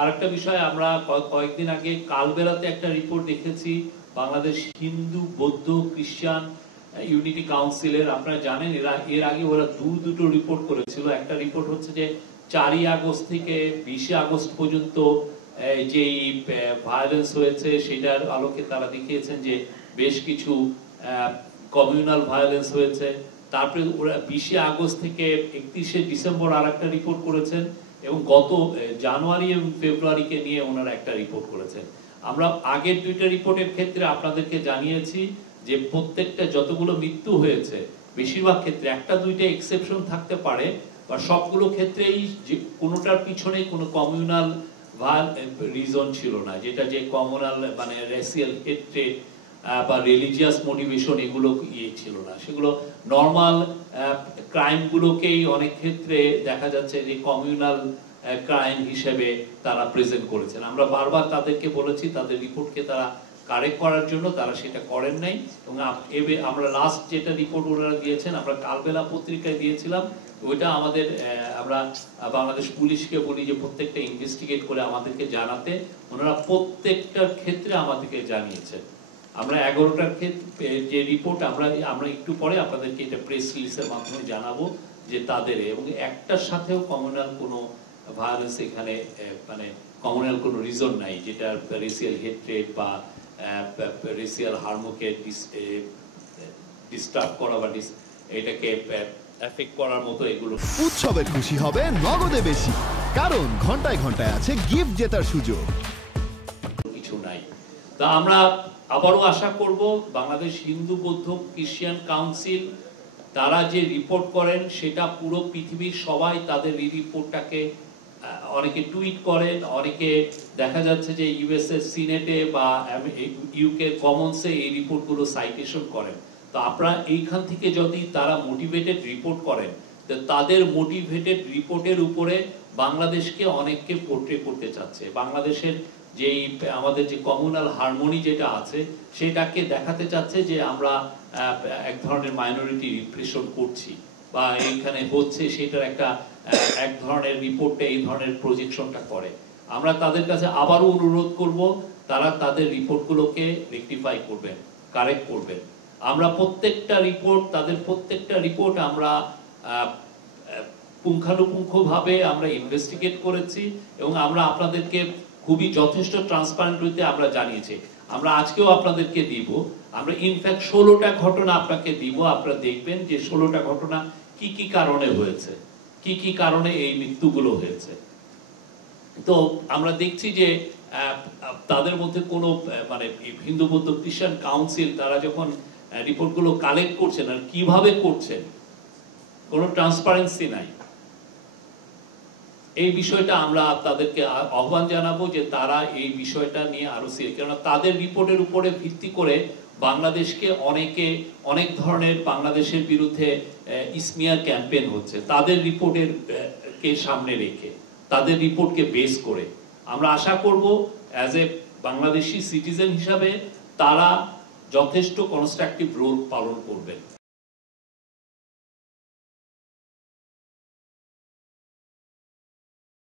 আরেকটা বিষয়, আমরা কয়েকদিন আগে কালবেলাতে একটা রিপোর্ট দেখেছি বাংলাদেশ হিন্দু বৌদ্ধ খ্রিস্টান ইউনিটি কাউন্সিলের। আপনারা জানেন এর আগে ওরা দুটো রিপোর্ট করেছিল। একটা রিপোর্ট হচ্ছে যে 4ই আগস্ট থেকে 20 আগস্ট পর্যন্ত যেই ভায়োলেন্স হয়েছে সেটার আলোকে তারা দেখিয়েছেন যে বেশ কিছু কমিউনাল ভায়োলেন্স হয়েছে। তারপরে ওরা 20 আগস্ট থেকে 31শে ডিসেম্বর আর একটা রিপোর্ট করেছেন, এবং গত জানুয়ারি এবং ফেব্রুয়ারিকে নিয়ে ওনারা একটা রিপোর্ট করেছেন। আমরা আগের দুইটা রিপোর্টের ক্ষেত্রে আপনাদেরকে জানিয়েছি যে প্রত্যেকটা যতগুলো মৃত্যু হয়েছে বেশিরভাগ ক্ষেত্রে একটা দুইটা এক্সেপশন থাকতে পারে, বা সবগুলো ক্ষেত্রেই কোনোটার পিছনে কোনো কমিউনাল রিজন ছিল না, যেটা যে কমিউনাল মানে রেসিয়াল হেট্রেড বা রিলিজিয়াস মোটিভেশন এগুলো ছিল না। সেগুলো নর্মাল ক্রাইম গুলোকেই অনেক ক্ষেত্রে দেখা যাচ্ছে যে কমিউনাল ক্রাইম হিসেবে তারা প্রেজেন্ট করেছেন। আমরা বারবার তাদেরকে বলেছি তাদের রিপোর্টকে তারা কারেক্ট করার জন্য, তারা সেটা করেন নাই। এবং আমরা লাস্ট যেটা রিপোর্ট ওনারা দিয়েছেন আমরা কালবেলা পত্রিকায় দিয়েছিলাম, ওইটা আমাদের আমরা বাংলাদেশ পুলিশকে বলি যে প্রত্যেকটা ইনভেস্টিগেট করে আমাদেরকে জানাতে। ওনারা প্রত্যেকটার ক্ষেত্রে আমাদেরকে জানিয়েছেন। আমরা 11টার ক্ষেত্রে যে রিপোর্ট আমরা একটু পরে আপনাদেরকে এটা প্রেস রিলিজের মাধ্যমে জানাবো যে তাদের, এবং একটার সাথেও কমিউনাল কোনো ভায়োলেন্স এখানে মানে কমিউনাল কোনো রিজন নাই যেটা রেসিয়াল হেট্রেড বা রেসিয়াল হারমোকে ডিস্টার্ব করা বা এটাকে এফেক্ট করার মতো এগুলো। উৎসবে খুশি হবে নগদে বেশি, কারণ ঘন্টায় ঘন্টায় আছে গিফট জেতার সুযোগ। কিছু নাই। তা আমরা আবারও আশা করব বাংলাদেশ হিন্দু বৌদ্ধ খ্রিস্টান কাউন্সিল তারা যে রিপোর্ট করেন সেটা পুরো পৃথিবীর সবাই তাদের এই রিপোর্টটাকে, অনেকে টুইট করেন, অনেকে দেখা যাচ্ছে যে ইউএসএ সিনেটে বা ইউকে কমন্সে এই রিপোর্টগুলো সাইটেশন করেন। তো আপনারা এইখান থেকে যদি তারা মোটিভেটেড রিপোর্ট করেন, তাদের মোটিভেটেড রিপোর্টের উপরে বাংলাদেশকে অনেককে পোর্ট্রে করতে চাচ্ছে। বাংলাদেশের যেই আমাদের যে কমিউনাল হারমোনি যেটা আছে সেটাকে দেখাতে চাচ্ছে যে আমরা এক ধরনের মাইনরিটি রিপ্রেশন করছি বা এইখানে হচ্ছে, সেটার একটা এক ধরনের রিপোর্টে এই ধরনের প্রজেকশনটা করে। আমরা তাদের কাছে আবারও অনুরোধ করব তারা তাদের রিপোর্টগুলোকে রেকটিফাই করবেন, কারেক্ট করবেন। আমরা প্রত্যেকটা রিপোর্ট, তাদের প্রত্যেকটা রিপোর্ট আমরা পুঙ্খানুপুঙ্খভাবে আমরা ইনভেস্টিগেট করেছি, এবং আমরা আপনাদেরকে খুবই যথেষ্ট ট্রান্সপারেন্ট হইতে আমরা জানিয়েছি। আমরা আজকেও আপনাদেরকে দিব, আমরা ইনফ্যাক্ট 16টা ঘটনা আপনাকে দিব। আপনারা দেখবেন যে 16টা ঘটনা কি কি কারণে হয়েছে, কি কি কারণে এই মৃত্যুগুলো হয়েছে। তো আমরা দেখছি যে তাদের মধ্যে কোনো মানে হিন্দু বৌদ্ধ খ্রিস্টান কাউন্সিল তারা যখন রিপোর্টগুলো কালেক্ট করছেন আর কিভাবে করছেন, কোনো ট্রান্সপারেন্সি নাই। এই বিষয়টা আমরা তাদেরকে আহ্বান জানাবো যে তারা এই বিষয়টা নিয়ে আরো সিরিয়াস, কেননা তাদের রিপোর্টের উপরে ভিত্তি করে বাংলাদেশকে অনেক ধরনের বাংলাদেশের বিরুদ্ধে ইসমিয়ার ক্যাম্পেইন হচ্ছে তাদের রিপোর্টের কে সামনে রেখে, তাদের রিপোর্টকে বেস করে। আমরা আশা করব অ্যাজ এ বাংলাদেশি সিটিজেন হিসাবে তারা যথেষ্ট কনস্ট্রাকটিভ রোল পালন করবেন।